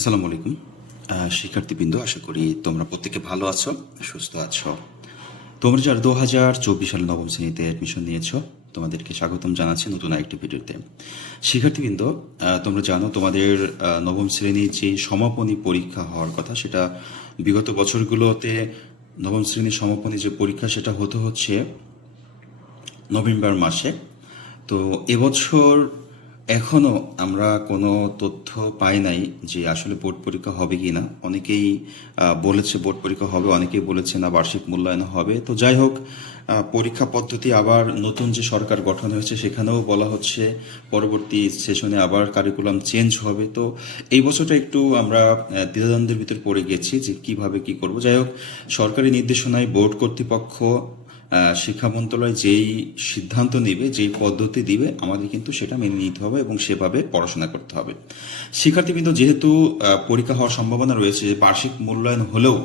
আসসালামু আলাইকুম শিক্ষার্থীবৃন্দ, আশা করি তোমরা প্রত্যেকে ভালো আছো, সুস্থ আছো। তোমরা যারা 2024 সালে নবম শ্রেণীতে অ্যাডমিশন নিয়েছো, তোমাদেরকে স্বাগতম জানাচ্ছি নতুন আরেকটি ভিডিওতে। শিক্ষার্থীবৃন্দ, তোমরা জানো তোমাদের নবম শ্রেণীর যে সমাপনী পরীক্ষা হওয়ার কথা, সেটা বিগত বছরগুলোতে নবম শ্রেণীর সমাপনী যে পরীক্ষা সেটা হচ্ছে নভেম্বর মাসে। তো এবছর এখনো আমরা কোনো তথ্য পাই নাই যে আসলে বোর্ড পরীক্ষা হবে কি না। অনেকেই বলেছে বোর্ড পরীক্ষা হবে, অনেকেই বলেছে না বার্ষিক মূল্যায়ন হবে। তো যাই হোক, পরীক্ষা পদ্ধতি আবার নতুন যে সরকার গঠন হয়েছে সেখানেও বলা হচ্ছে পরবর্তী সেশনে আবার কারিকুলাম চেঞ্জ হবে। তো এই বছরটা একটু আমরা দ্বিধাদ্বন্দ্বের ভিতর পড়ে গেছি যে কিভাবে কি করব। যাই হোক, সরকারি নির্দেশনায় বোর্ড কর্তৃপক্ষ শিক্ষা মন্ত্রণালয় যেই সিদ্ধান্ত নেবে, যেই পদ্ধতি দিবে, আমাদের কিন্তু সেটা মেনে নিতে হবে এবং সেভাবে পড়াশোনা করতে হবে। শিক্ষার্থীবৃন্দ, যেহেতু পরীক্ষা হওয়ার সম্ভাবনা রয়েছে, বার্ষিক মূল্যায়ন হলেও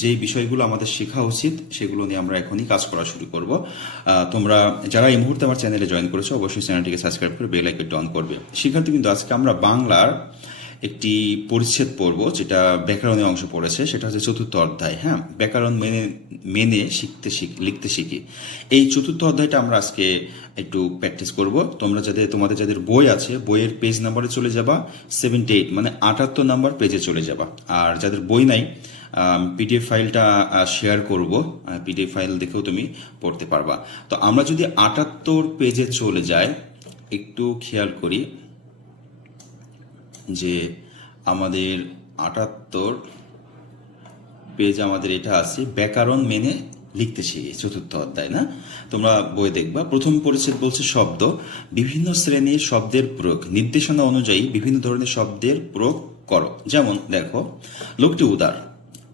যেই বিষয়গুলো আমাদের শেখা উচিত সেগুলো নিয়ে আমরা এখনই কাজ করা শুরু করব। তোমরা যারা এই মুহূর্তে আমার চ্যানেলে জয়েন করেছো, অবশ্যই চ্যানেলটিকে সাবস্ক্রাইব করে বেল আইকনটি অন করবে। শিক্ষার্থীবৃন্দ, আজকে আমরা বাংলার একটি পরিচ্ছেদ পড়ব, যেটা ব্যাকরণের অংশ পড়েছে, সেটা হচ্ছে চতুর্থ অধ্যায়। হ্যাঁ, ব্যাকরণ মেনে মেনে লিখতে শিখি। এই চতুর্থ অধ্যায়টা আমরা আজকে একটু প্র্যাকটিস করব। তোমাদের যাদের বই আছে, বইয়ের পেজ নাম্বারে চলে যাবা 78, মানে 78 নাম্বার পেজে চলে যাবা। আর যাদের বই নাই, পিডিএফ ফাইলটা শেয়ার করব, পিডিএফ ফাইল দেখেও তুমি পড়তে পারবা। তো আমরা যদি 78 পেজে চলে যাই, একটু খেয়াল করি যে আমাদের 78 পেজ আমাদের এটা আছে, ব্যাকরণ মেনে লিখতে শিখি, চতুর্থ অধ্যায়। না, তোমরা বই দেখবা। প্রথম পরিচ্ছেদ বলছে শব্দ, বিভিন্ন শ্রেণীর শব্দের প্রয়োগ, নির্দেশনা অনুযায়ী বিভিন্ন ধরনের শব্দের প্রয়োগ করো। যেমন দেখো, লোকটি উদার,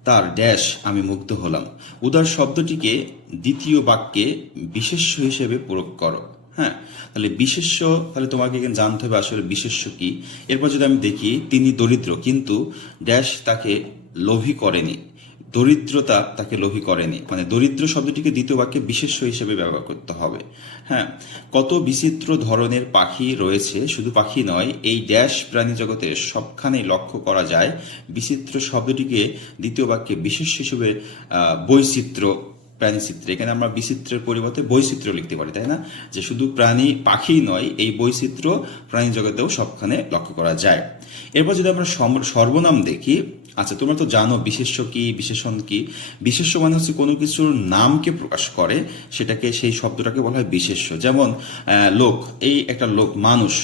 তার ড্যাশ আমি মুগ্ধ হলাম। উদার শব্দটিকে দ্বিতীয় বাক্যে বিশেষ্য হিসেবে প্রয়োগ করো। হ্যাঁ, তাহলে বিশেষ্য, তাহলে তোমাকে এখানে জানতে হবে আসলে বিশেষ্য কি। এরপর যদি আমি দেখি, তিনি দরিদ্র কিন্তু ড্যাশ তাকে লোভী করেনি, দরিদ্রতা তাকে লোভী করেনি, মানে দরিদ্র শব্দটিকে দ্বিতীয় বাক্যে বিশেষ্য হিসেবে ব্যবহার করতে হবে। হ্যাঁ, কত বিচিত্র ধরনের পাখি রয়েছে, শুধু পাখি নয়, এই ড্যাশ প্রাণী জগতে সবখানেই লক্ষ্য করা যায়। বিচিত্র শব্দটিকে দ্বিতীয় বাক্যে বিশেষ্য হিসেবে বৈচিত্র্য, প্রাণীচিত্র, এখানে আমরা বিচিত্রের পরিবর্তে বৈচিত্র্য লিখতে পারি, তাই না? যে শুধু প্রাণী পাখি নয়, এই বৈচিত্র্য প্রাণী জগতেও সবখানে লক্ষ্য করা যায়। এরপর যদি আমরা সর্বনাম দেখি, আচ্ছা তোমরা তো জানো বিশেষ্য কি, বিশেষণ কি। বিশেষ্য মানে হচ্ছে কোনো কিছুর নামকে প্রকাশ করে, সেটাকে, সেই শব্দটাকে বলা হয় বিশেষ্য। যেমন লোক, এই একটা লোক, মানুষ,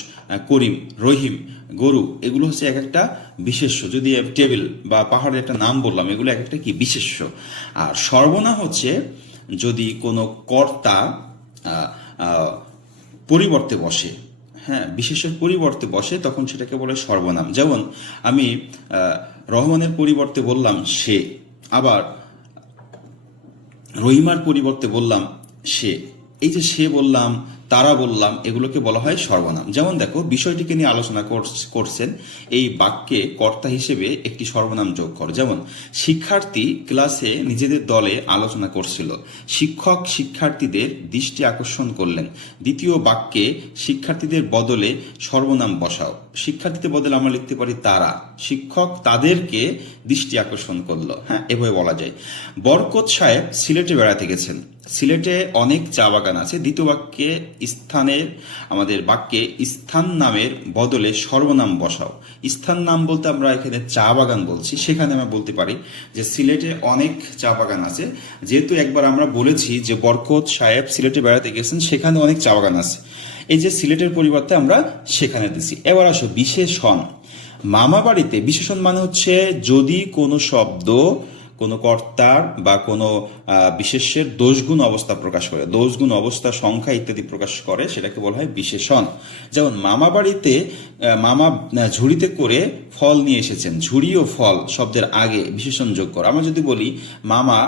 করিম, রহিম, গরু, এগুলো হচ্ছে এক একটা বিশেষ্য। যদি টেবিল বা পাহাড়ের একটা নাম বললাম, এগুলো এক একটা কি বিশেষ্য। আর সর্বনাম হচ্ছে যদি কোনো কর্তা পরিবর্তে বসে, হ্যাঁ, বিশেষের পরিবর্তে বসে, তখন সেটাকে বলে সর্বনাম। যেমন আমি রহমানের পরিবর্তে বললাম সে, আবার রহিমার পরিবর্তে বললাম সে। এই যে সে বললাম, তারা বললাম, এগুলোকে বলা হয় সর্বনাম। যেমন দেখো, বিষয়টিকে নিয়ে আলোচনা করছেন, এই বাক্যে কর্তা হিসেবে একটি সর্বনাম যোগ করো। যেমন শিক্ষার্থী ক্লাসে নিজেদের দলে আলোচনা করছিল, শিক্ষক শিক্ষার্থীদের দৃষ্টি আকর্ষণ করলেন। দ্বিতীয় বাক্যে শিক্ষার্থীদের বদলে সর্বনাম বসাও। শিক্ষার্থীদের বদলে আমরা লিখতে পারি তারা, শিক্ষক তাদেরকে দৃষ্টি আকর্ষণ করলো। হ্যাঁ, এভাবে বলা যায়। বরকত সাহেব সিলেটে বেড়াতে গেছেন, সিলেটে অনেক চা বাগান আছে। দ্বিতীয় বাক্যে আমাদের বাক্যে স্থান নামের বদলে সর্বনাম বসাও। স্থান নাম বলতে আমরা এখানে চা বাগান বলছি, সেখানে আমরা বলতে পারি যে সিলেটে অনেক চা বাগান আছে। যেহেতু একবার আমরা বলেছি যে বরকত সাহেব সিলেটে বেড়াতে গেছেন, সেখানে অনেক চা বাগান আছে, এই যে সিলেটের পরিবর্তে আমরা সেখানে দিছি। এবার আসো বিশেষণ। মামা বাড়িতে, বিশেষণ মানে হচ্ছে যদি কোনো শব্দ কোনো কর্তার বা কোনো বিশেষ্যের দোষগুণ অবস্থা প্রকাশ করে, দোষগুণ অবস্থা, সংখ্যা ইত্যাদি প্রকাশ করে, সেটাকে বলা হয় বিশেষণ। যেমন মামা বাড়িতে, মামা ঝুড়িতে করে ফল নিয়ে এসেছেন, ঝুড়ি ও ফল শব্দের আগে বিশেষণ যোগ করো। আমরা যদি বলি মামা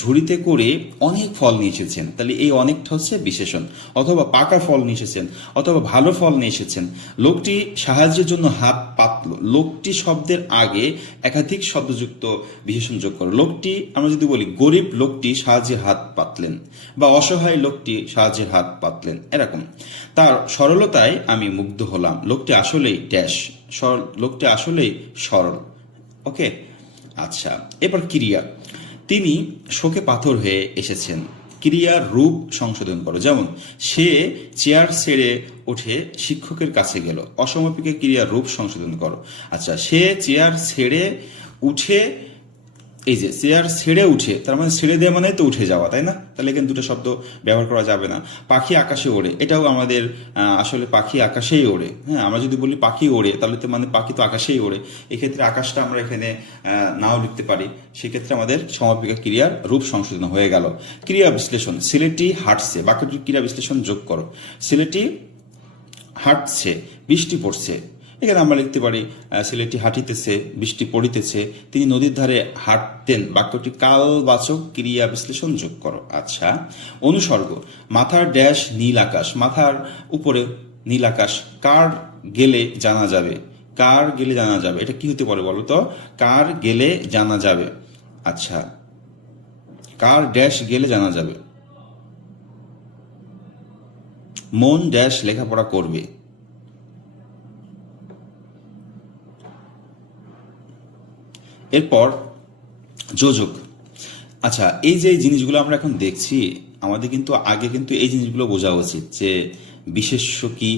ঝুড়িতে করে অনেক ফল নিয়ে এসেছেন, তাহলে এই অনেকটা হচ্ছে বিশেষণ। অথবা পাকা ফল নিয়ে এসেছেন, অথবা ভালো ফল নিয়ে এসেছেন। লোকটি সাহায্যের জন্য হাত পাতল, লোকটি শব্দের আগে একাধিক শব্দযুক্ত বিশেষণ যোগ করো। লোকটি, আমরা যদি বলি গরিব লোকটি সাহায্যের হাত পাতলেন, বা অসহায় লোকটি সাহায্যের হাত পাতলেন, এরকম। তার সরলতায় আমি মুগ্ধ হলাম, লোকটি আসলেই ড্যাশ, লোকটি আসলেই সরল। ওকে, আচ্ছা, এবার ক্রিয়া। তিনি শোকে পাথর হয়ে এসেছেন। ক্রিয়ার রূপ সংশোধন করো। যেমন সে চেয়ার ছেড়ে উঠে শিক্ষকের কাছে গেল। অসমাপিকা ক্রিয়ার রূপ সংশোধন করো। আচ্ছা, সে চেয়ার ছেড়ে উঠে, এই যে চেয়ার ছেড়ে উঠে, তার মানে ছেড়ে দেওয়া মানে তো উঠে যাওয়া, তাই না? তাহলে এখানে দুটো শব্দ ব্যবহার করা যাবে না। পাখি আকাশে ওড়ে, এটাও আমাদের আসলে পাখি আকাশেই ওড়ে। হ্যাঁ, আমরা যদি বলি পাখি ওড়ে, তাহলে তো মানে পাখি তো আকাশেই ওড়ে। এক্ষেত্রে আকাশটা আমরা এখানে নাও লিখতে পারি। সেক্ষেত্রে আমাদের সমাপিকা ক্রিয়ার রূপ সংশোধন হয়ে গেল। ক্রিয়া বিশ্লেষণ। ছেলেটি হাঁটছে, বাক্যটির ক্রিয়া বিশ্লেষণ যোগ করো। ছেলেটি হাঁটছে, বৃষ্টি পড়ছে। এখানে আমরা লিখতে পারি ছেলেটি হাঁটিতেছে, বৃষ্টি পড়িতেছে, তিনি নদীর ধারে হাঁটতেন। বাক্যটি কালবাচক ক্রিয়া বিশ্লেষণ যোগ করো। আচ্ছা, অনুসর্গ। মাথার ড্যাশ নীল আকাশ, মাথার উপরে নীল আকাশ। কার গেলে জানা যাবে, কার গেলে জানা যাবে, এটা কি হতে পারে বলো তো? কার গেলে জানা যাবে। আচ্ছা, কার ড্যাশ গেলে জানা যাবে। মন ড্যাশ লেখাপড়া করবে। এরপর যোজক। আচ্ছা, এই যে জিনিসগুলো আমরা এখন দেখছি, আমাদের কিন্তু আগে কিন্তু এই জিনিসগুলো বোঝা উচিত যে বিশেষ্য কি,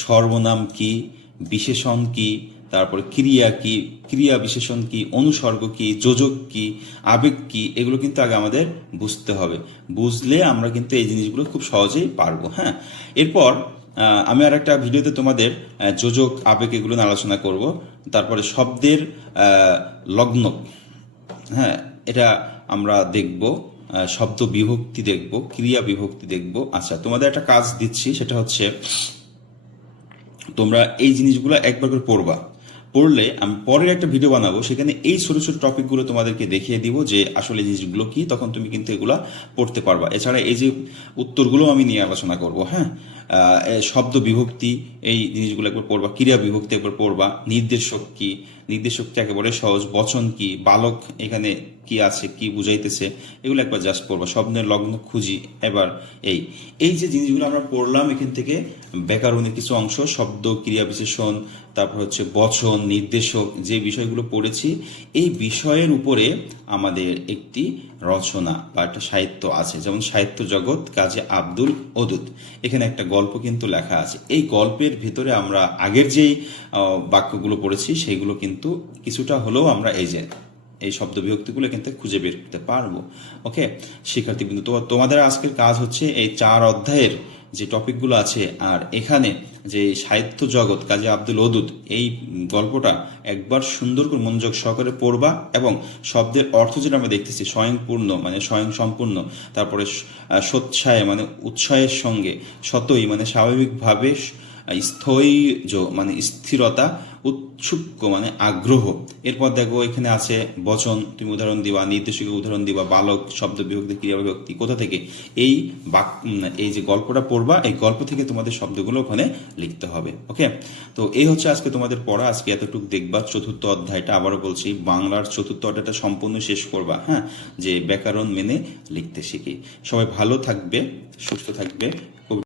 সর্বনাম কি, বিশেষণ কি, তারপরে ক্রিয়া কি, ক্রিয়া বিশেষণ কি, অনুসর্গ কি, যোজক কি, আবেগ কি, এগুলো কিন্তু আগে আমাদের বুঝতে হবে। বুঝলে আমরা কিন্তু এই জিনিসগুলো খুব সহজেই পারবো। হ্যাঁ, এরপর আমি আর একটা ভিডিওতে তোমাদের যোজক, আবেগ এগুলো নিয়ে আলোচনা করব। তারপরে শব্দের লগ্ন, হ্যাঁ, এটা আমরা দেখব। শব্দ বিভক্তি দেখব, ক্রিয়া বিভক্তি দেখব। আচ্ছা, তোমাদের একটা কাজ দিচ্ছি, সেটা হচ্ছে তোমরা এই জিনিসগুলো একবার করে পড়বা। পড়লে আমি পরের একটা ভিডিও বানাবো, সেখানে এই ছোট ছোট টপিকগুলো তোমাদেরকে দেখিয়ে দিব যে আসলে জিনিসগুলো কি, তখন তুমি কিন্তু এগুলা পড়তে পারবা। এছাড়া এই যে উত্তরগুলো আমি নিয়ে আলোচনা করব। হ্যাঁ, শব্দ বিভক্তি এই জিনিসগুলো একবার পড়বা, ক্রিয়া বিভক্তি একবার পড়বা, নির্দেশক কি, নির্দেশকটা একেবারে সহজ, বচন কি, বালক এখানে কি আছে, কি বুঝাইতেছে, এগুলো একবার জাস্ট পড়বা। শব্দের লগ্ন খুঁজি। এবার এই এই যে জিনিসগুলো আমরা পড়লাম, এখান থেকে ব্যাকরণের কিছু অংশ, শব্দ, ক্রিয়া বিশেষণ, তারপর হচ্ছে বচন, নির্দেশক, যে বিষয়গুলো পড়েছি, এই বিষয়ের উপরে আমাদের একটি রচনা বা একটা সাহিত্য আছে। যেমন সাহিত্য জগৎ কাজী আব্দুল ওদুদ, এখানে একটা গল্প কিন্তু লেখা আছে। এই গল্পের ভিতরে আমরা আগের যেই বাক্যগুলো পড়েছি সেগুলো কিন্তু কিছুটা হলেও আমরা এই শব্দ বিভক্তিগুলো এখান থেকে খুঁজে বের করতে পারবো। ওকে শিক্ষার্থী বিন্দু, তোমাদের আজকের কাজ হচ্ছে এই 4 অধ্যায়ের যে টপিকগুলো আছে, আর এখানে যে সাহিত্য জগৎ কাজী আব্দুল ওদুদ, এই গল্পটা একবার সুন্দর করে মনোযোগ সহকারে পড়বা, এবং শব্দের অর্থ যেটা আমরা দেখতেছি, স্বয়ংপূর্ণ মানে স্বয়ং সম্পূর্ণ, তারপরে সোৎসাহে মানে উৎসাহের সঙ্গে, সতই মানে স্বাভাবিকভাবে, স্থৈর্য মানে স্থিরতা, উৎসুক মানে আগ্রহ। এরপর দেখো এখানে আছে বচন, তুমি উদাহরণ দিবা, নির্দেশকের উদাহরণ দিবা, বালক, শব্দ বিভক্তি, ক্রিয়া বিভক্তি, কোথা থেকে এই এই যে গল্পটা পড়বা, এই গল্প থেকে তোমাদের শব্দগুলো ওখানে লিখতে হবে। ওকে, তো এই হচ্ছে আজকে তোমাদের পড়া। আজকে এতটুকু দেখবা। 4র্থ অধ্যায়টা আবারও বলছি, বাংলার 4র্থ অধ্যায়টা সম্পূর্ণ শেষ করবা। হ্যাঁ, যে ব্যাকরণ মেনে লিখতে শিখি। সবাই ভালো থাকবে, সুস্থ থাকবে।